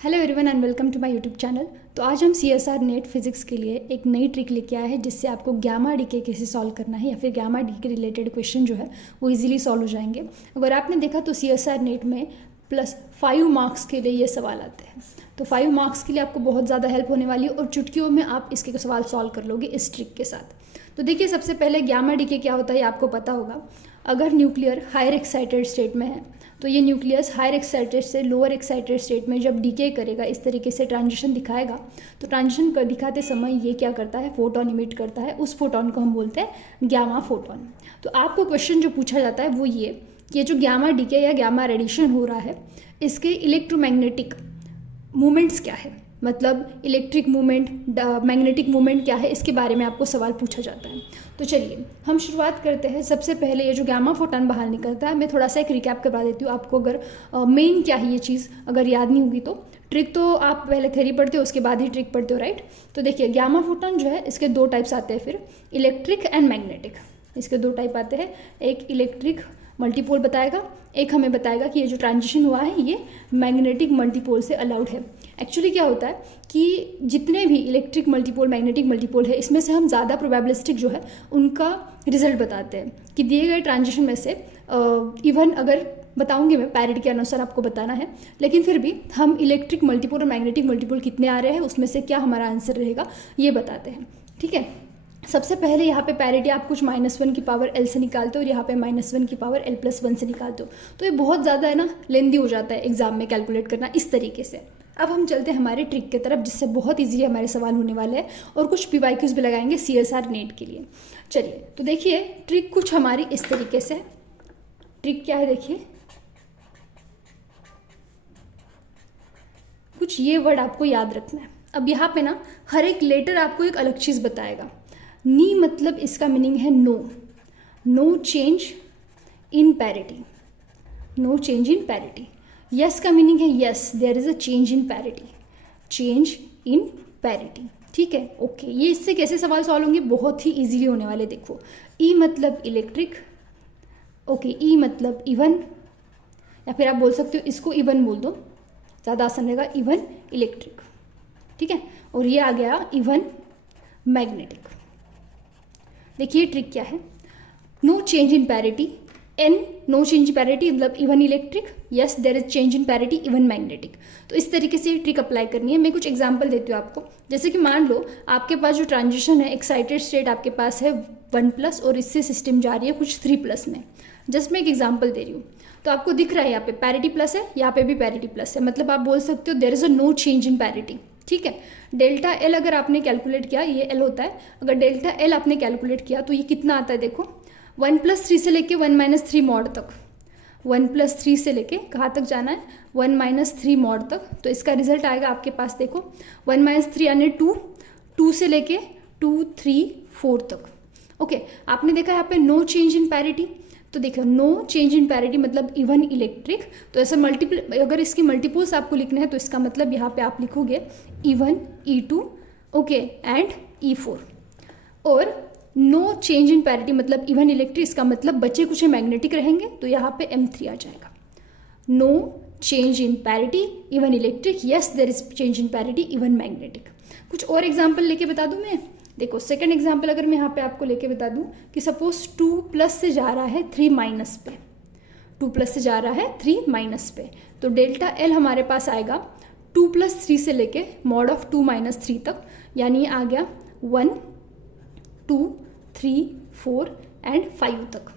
Hello everyone and welcome to my YouTube channel. तो आज हम CSR नेट फिजिक्स के लिए एक नई ट्रिक लेके आए हैं जिससे आपको गैमा डीके कैसे सॉल्व करना है या फिर गैमा डी के रिलेटेड क्वेश्चन जो है वो इजीली सॉल्व हो जाएंगे। अगर आपने देखा तो CSR नेट में +5 मार्क्स के लिए ये सवाल आते हैं, तो 5 मार्क्स के लिए आपको बहुत ज़्यादा हेल्प होने वाली है और चुटकियों में आप इसके सवाल सॉल्व कर लोगे इस ट्रिक के साथ। तो देखिए, सबसे पहले गैमा डीके क्या होता है आपको पता होगा। अगर न्यूक्लियर हायर एक्साइटेड स्टेट में है तो ये न्यूक्लियस हायर एक्साइटेड से लोअर एक्साइटेड स्टेट में जब डीके करेगा, इस तरीके से ट्रांजिशन दिखाएगा, तो ट्रांजिशन कर दिखाते समय ये क्या करता है, फोटोन इमिट करता है। उस फोटोन को हम बोलते हैं गैमा फोटोन। तो आपको क्वेश्चन जो पूछा जाता है वो ये जो गैमा डीके या गैमा रेडिएशन हो रहा है, इसके इलेक्ट्रोमैग्नेटिक मूवमेंट्स क्या है, मतलब इलेक्ट्रिक मूवमेंट, मैग्नेटिक मूवमेंट क्या है, इसके बारे में आपको सवाल पूछा जाता है। तो चलिए हम शुरुआत करते हैं। सबसे पहले ये जो गैमा फोटोन बाहर निकलता है, मैं थोड़ा सा एक रिकैप करवा देती हूँ आपको। अगर मेन क्या है ये चीज़ अगर याद नहीं होगी तो ट्रिक तो आप पहले थ्योरी पढ़ते हो उसके बाद ही ट्रिक पढ़ते हो, राइट। तो देखिए, गैमा फोटोन जो है इसके 2 टाइप्स आते हैं, फिर इलेक्ट्रिक एंड मैग्नेटिक। इसके 2 टाइप आते हैं, एक इलेक्ट्रिक मल्टीपोल बताएगा, एक हमें बताएगा कि ये जो ट्रांजिशन हुआ है ये मैग्नेटिक मल्टीपोल से अलाउड है। एक्चुअली क्या होता है कि जितने भी इलेक्ट्रिक मल्टीपोल, मैग्नेटिक मल्टीपोल है, इसमें से हम ज़्यादा प्रोबेबिलिस्टिक जो है उनका रिजल्ट बताते हैं कि दिए गए ट्रांजिशन में से इवन अगर बताऊंगी मैं पैरिटी के अनुसार आपको बताना है, लेकिन फिर भी हम इलेक्ट्रिक मल्टीपोल और मैग्नेटिक मल्टीपोल कितने आ रहे हैं उसमें से क्या हमारा आंसर रहेगा ये बताते हैं, ठीक है। सबसे पहले यहाँ पे पैरिटी आप कुछ -1 की पावर L से निकालते हो और यहाँ पे -1 की पावर L+1 से निकालते हो। तो ये बहुत ज़्यादा है ना, लेंदी हो जाता है एग्जाम में कैलकुलेट करना इस तरीके से। अब हम चलते हैं हमारे ट्रिक की तरफ, जिससे बहुत ईजी हमारे सवाल होने वाले हैं और कुछ PYQs भी लगाएंगे CSR नेट के लिए। चलिए तो देखिए, ट्रिक कुछ हमारी इस तरीके से। ट्रिक क्या है देखिए, कुछ ये वर्ड आपको याद रखना है। अब यहाँ पे ना हर एक लेटर आपको एक अलग चीज़ बताएगा। नी मतलब इसका मीनिंग है no change in parity, no change in parity. Yes का मीनिंग है yes there is a change in parity, change in parity, ठीक है, ओके। ये इससे कैसे सवाल सॉल्व होंगे, बहुत ही इजीली होने वाले। देखो, ई मतलब इलेक्ट्रिक, ओके, ई मतलब इवन, या फिर आप बोल सकते हो इसको इवन बोल दो, ज़्यादा आसान रहेगा, इवन इलेक्ट्रिक, ठीक है। और ये आ गया इवन मैग्नेटिक। देखिए ट्रिक क्या है, no change in parity, and no change in parity मतलब even electric, yes there is change in parity even magnetic. तो इस तरीके से ट्रिक अप्लाई करनी है। मैं कुछ एग्जांपल देती हूँ आपको। जैसे कि मान लो आपके पास जो ट्रांजिशन है, एक्साइटेड स्टेट आपके पास है 1+ और इससे सिस्टम जा रही है कुछ 3+ में। जस्ट मैं एक एग्जाम्पल दे रही हूँ। तो आपको दिख रहा है यहाँ पे पैरिटी प्लस है, यहाँ पे भी पैरिटी प्लस है, मतलब आप बोल सकते हो there is a no change in parity, ठीक है। डेल्टा एल अगर आपने कैलकुलेट किया, ये एल होता है, अगर डेल्टा एल आपने कैलकुलेट किया तो ये कितना आता है देखो, 1+3 से लेके 1-3 मॉड तक, 1+3 से लेके कहाँ तक जाना है, 1-3 मॉड तक। तो इसका रिजल्ट आएगा आपके पास देखो 1-3 यानी 2 से लेके 2, 3, 4 तक, ओके। आपने देखा यहाँ पे नो चेंज इन पैरिटी, तो देखो नो चेंज इन पैरिटी मतलब इवन इलेक्ट्रिक। तो ऐसा मल्टीपल, अगर इसकी मल्टीपल्स आपको लिखना है तो इसका मतलब यहाँ पे आप लिखोगे even E2, okay, and E4। और नो चेंज इन पैरिटी मतलब इवन इलेक्ट्रिक, इसका मतलब बचे कुछ मैग्नेटिक रहेंगे, तो यहाँ पे M3 आ जाएगा। No change in parity even electric, yes there is change in parity even magnetic. कुछ और एग्जाम्पल लेके बता दूँ मैं। देखो सेकंड एग्जाम्पल अगर मैं यहाँ पे आपको लेके बता दूँ कि सपोज 2+ से जा रहा है 3- पे, 2+ से जा रहा है 3- पे, तो डेल्टा एल हमारे पास आएगा 2+3 से लेके मॉड ऑफ 2-3 तक, यानी आ गया 1, 2, 3, 4 एंड 5 तक।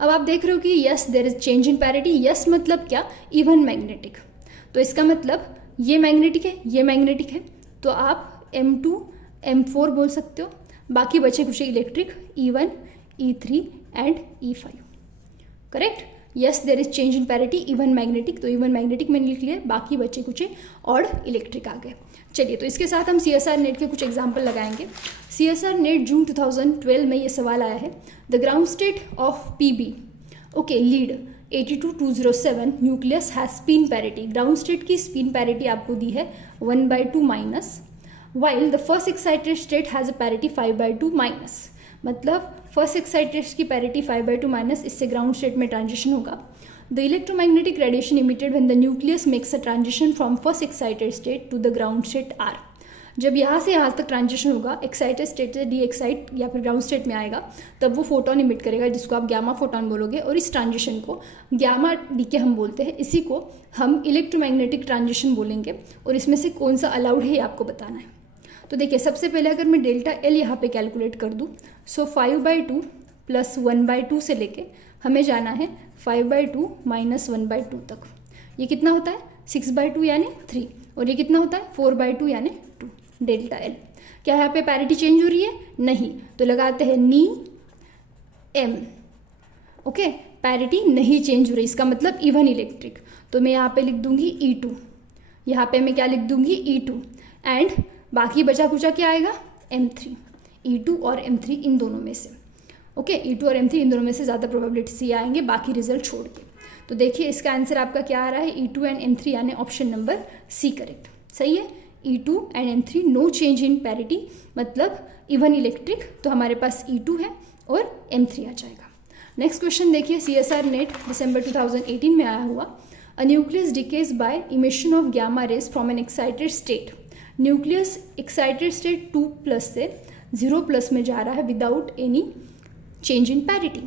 अब आप देख रहे हो कि yes there is change in parity, yes मतलब क्या, इवन मैग्नेटिक। तो इसका मतलब ये मैग्नेटिक है, ये मैग्नेटिक है, तो आप M2 M4 बोल सकते हो। बाकी बचे कुछ electric E1, E3 and E5, correct. Yes there is change in parity even magnetic, तो इवन मैग्नेटिक मैंने लिख लिया, बाकी बचे कुछ और इलेक्ट्रिक आ गए। चलिए तो इसके साथ हम CSR नेट के कुछ एग्जाम्पल लगाएंगे। CSR नेट जून 2012 में ये सवाल आया है, the ground state of PB, okay, lead 82207 nucleus has spin parity. Ground state की स्पिन पैरिटी आपको दी है 1/2-, while the first excited state has a parity 5/2-, मतलब फर्स्ट एक्साइटेड की पैरिटी 5/2-, इससे ग्राउंड स्टेट में ट्रांजिशन होगा। The electromagnetic radiation emitted when the nucleus makes a transition from first excited state to the ground state are. जब यहाँ से यहाँ तक ट्रांजिशन होगा, एक्साइटेड स्टेट से डी एक्साइट या फिर ग्राउंड स्टेट में आएगा, तब वो फोटोन इमिट करेगा जिसको आप गैमा फोटोन बोलोगे, और इस ट्रांजिशन को गैमा डीके हम बोलते हैं। इसी को हम इलेक्ट्रोमैग्नेटिक ट्रांजिशन बोलेंगे, और इसमें से कौन सा अलाउड है ये आपको बताना है। तो देखिए, सबसे पहले अगर मैं डेल्टा एल यहाँ पे कैलकुलेट कर दूँ, सो 5/2 प्लस 1/2 से लेके हमें जाना है 5/2 माइनस 1/2 तक। ये कितना होता है? 6/2 यानी 3, और ये कितना होता है? 4/2 यानी 2 डेल्टा एल। क्या यहाँ पे पैरिटी चेंज हो रही है? नहीं, तो लगाते हैं नी एम। ओके, पैरिटी नहीं चेंज हो रही, इसका मतलब इवन इलेक्ट्रिक। तो मैं यहाँ पे लिख दूंगी E2, यहाँ पे मैं क्या लिख दूंगी? E2, एंड बाकी बचा कुचा क्या आएगा? M3। E2 और M3 इन दोनों में से, ओके, E2 और M3 इन दोनों में से ज़्यादा प्रोबेबिलिटी सी आएंगे बाकी रिजल्ट छोड़ के। तो देखिए इसका आंसर आपका क्या आ रहा है? E2 एंड M3 यानी ऑप्शन नंबर सी करेक्ट। सही है, E2 and M3 no change in parity, मतलब इवन इलेक्ट्रिक। तो हमारे पास E2 है और M3 आ जाएगा। नेक्स्ट क्वेश्चन देखिए, CSR नेट दिसंबर 2018 में आया हुआ। A nucleus decays by emission of gamma rays from an excited state. Nucleus excited state 2+ से 0+ में जा रहा है without any change in parity.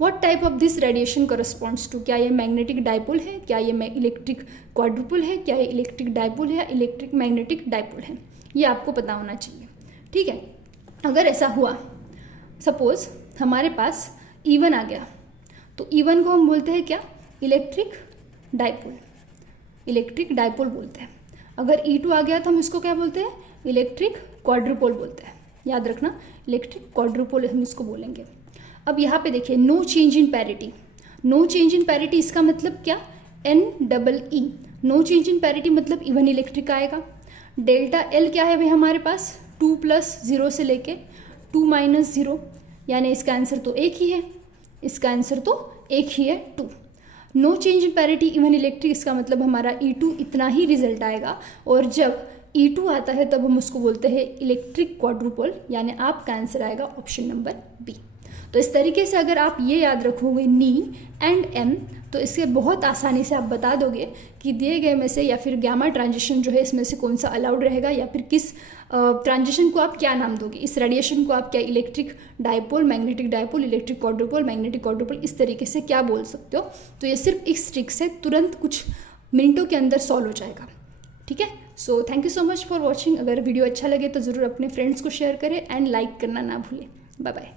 What type of this radiation corresponds to? क्या ये मैग्नेटिक डाइपोल है, क्या ये इलेक्ट्रिक क्वाड्रुपोल है, क्या ये इलेक्ट्रिक डाइपोल है या इलेक्ट्रिक मैग्नेटिक डाइपोल है? ये आपको पता होना चाहिए। ठीक है, अगर ऐसा हुआ, सपोज हमारे पास E1 आ गया, तो E1 को हम बोलते हैं क्या? इलेक्ट्रिक डाइपोल, इलेक्ट्रिक डाइपोल बोलते हैं। अगर E2 आ गया तो हम इसको क्या बोलते हैं? इलेक्ट्रिक क्वाड्रुपोल बोलते हैं। याद रखना, इलेक्ट्रिक क्वाड्रुपोल हम इसको बोलेंगे। अब यहाँ पे देखिए, no change in parity. No change in parity इसका मतलब क्या? NEE। No change in parity मतलब इवन इलेक्ट्रिक आएगा। डेल्टा एल क्या है भाई हमारे पास? 2+0 से लेके 2-0, यानी इसका आंसर तो एक ही है, इसका आंसर तो एक ही है 2। No change in parity even electric, इसका मतलब हमारा E2 इतना ही रिजल्ट आएगा, और जब E2 आता है तब हम उसको बोलते हैं इलेक्ट्रिक क्वाड्रुपोल, यानी आपका आंसर आएगा ऑप्शन नंबर बी। तो इस तरीके से अगर आप ये याद रखोगे नी एंड एम, तो इससे बहुत आसानी से आप बता दोगे कि दिए गए में से या फिर गैमा ट्रांजिशन जो है इसमें से कौन सा अलाउड रहेगा, या फिर किस ट्रांजिशन को आप क्या नाम दोगे, इस रेडिएशन को आप क्या electric dipole, magnetic dipole, electric quadrupole, magnetic quadrupole, इस तरीके से क्या बोल सकते हो। तो ये सिर्फ इस ट्रिक से तुरंत कुछ मिनटों के अंदर सॉल्व हो जाएगा। ठीक है, so thank you so much for watching. अगर वीडियो अच्छा लगे तो ज़रूर अपने फ्रेंड्स को शेयर करें एंड लाइक करना ना भूलें। Bye bye.